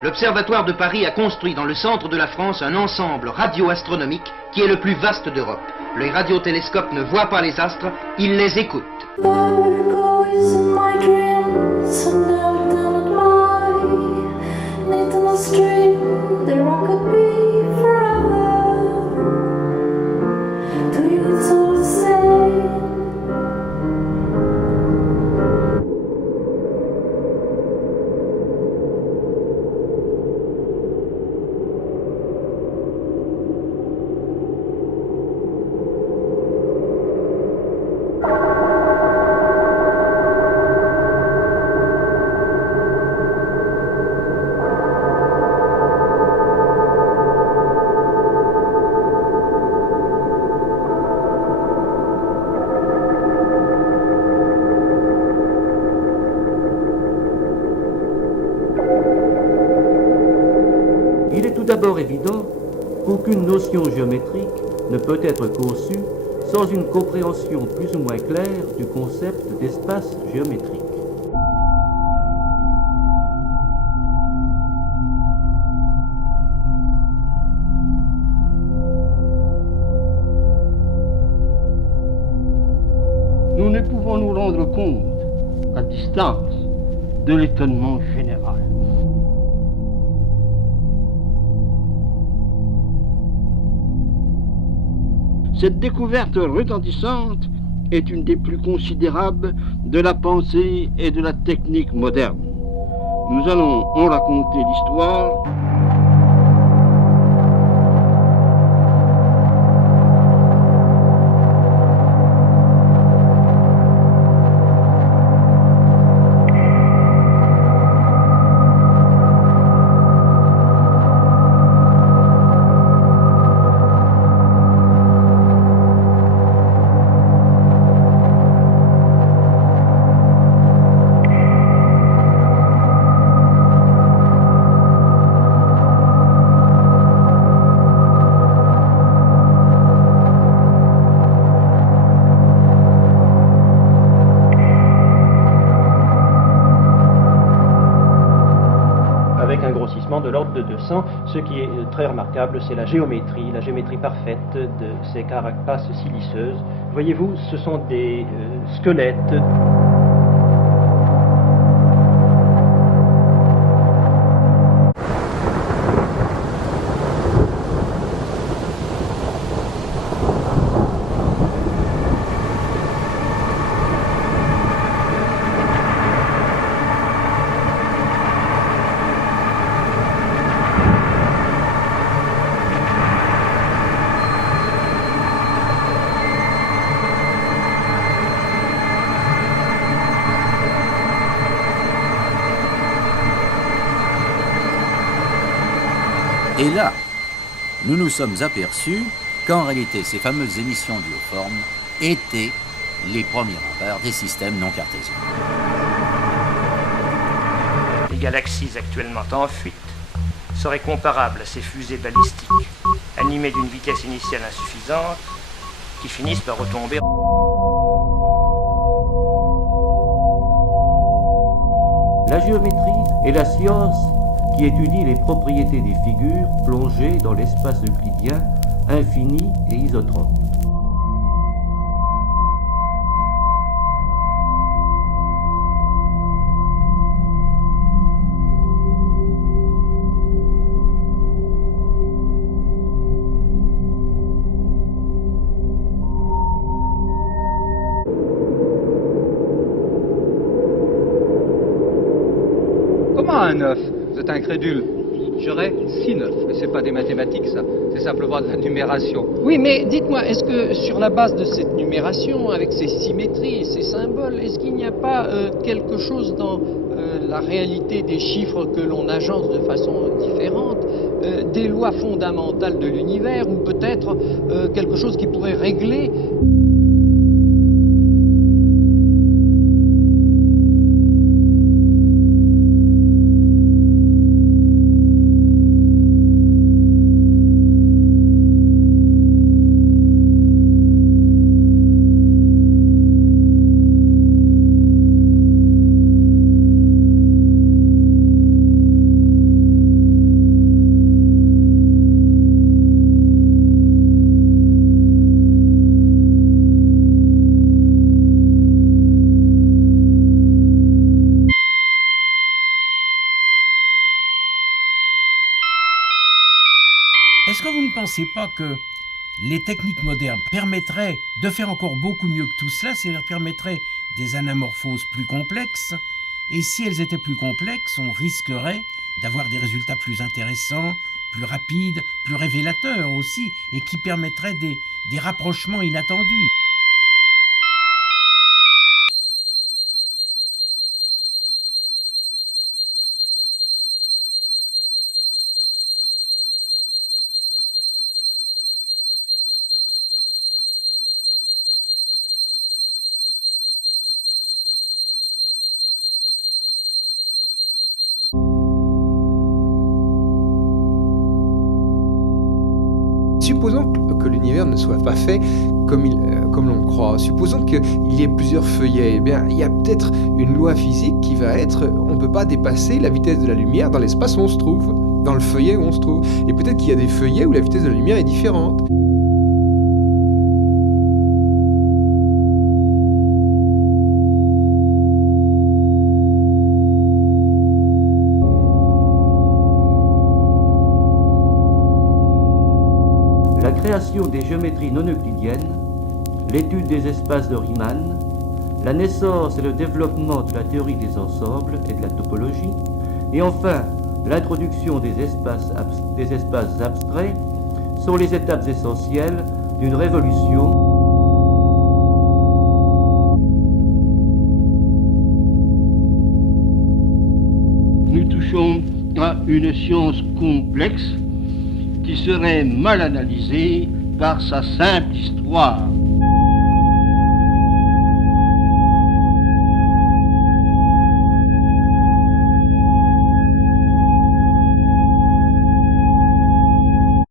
L'Observatoire de Paris a construit dans le centre de la France un ensemble radioastronomique qui est le plus vaste d'Europe. Les radiotélescopes ne voient pas les astres, ils les écoutent. Il est tout d'abord évident qu'aucune notion géométrique ne peut être conçue sans une compréhension plus ou moins claire du concept d'espace géométrique. Nous ne pouvons nous rendre compte, à distance, de l'étonnement général. Cette découverte retentissante est une des plus considérables de la pensée et de la technique moderne. Nous allons en raconter l'histoire. Avec un grossissement de l'ordre de 200. Ce qui est très remarquable, c'est la géométrie parfaite de ces carapaces siliceuses. Voyez-vous, ce sont des squelettes. Et là, nous nous sommes aperçus qu'en réalité, ces fameuses émissions duoformes étaient les premiers remparts des systèmes non cartésiens. Les galaxies actuellement en fuite seraient comparables à ces fusées balistiques, animées d'une vitesse initiale insuffisante, qui finissent par retomber. La géométrie est la science qui étudie les propriétés des figures plongées dans l'espace euclidien infini et isotrope. Comment un œuf? Vous êtes incrédule. J'aurais 6 9, mais c'est pas des mathématiques ça, c'est simplement de la numération. Oui, mais dites-moi, est-ce que sur la base de cette numération, avec ces symétries et ces symboles, est-ce qu'il n'y a pas quelque chose dans la réalité des chiffres que l'on agence de façon différente, des lois fondamentales de l'univers, ou peut-être quelque chose qui pourrait régler Est-ce que vous ne pensez pas que les techniques modernes permettraient de faire encore beaucoup mieux que tout cela, c'est-à-dire permettraient des anamorphoses plus complexes, et si elles étaient plus complexes, on risquerait d'avoir des résultats plus intéressants, plus rapides, plus révélateurs aussi, et qui permettraient des rapprochements inattendus. Supposons que l'univers ne soit pas fait comme l'on croit. Supposons qu'il y ait plusieurs feuillets. Eh bien, il y a peut-être une loi physique qui va être on ne peut pas dépasser la vitesse de la lumière dans l'espace où on se trouve, dans le feuillet où on se trouve. Et peut-être qu'il y a des feuillets où la vitesse de la lumière est différente. La création des géométries non euclidiennes, l'étude des espaces de Riemann, la naissance et le développement de la théorie des ensembles et de la topologie, et enfin l'introduction des espaces abstraits sont les étapes essentielles d'une révolution. Nous touchons à une science complexe qui serait mal analysée par sa simple histoire.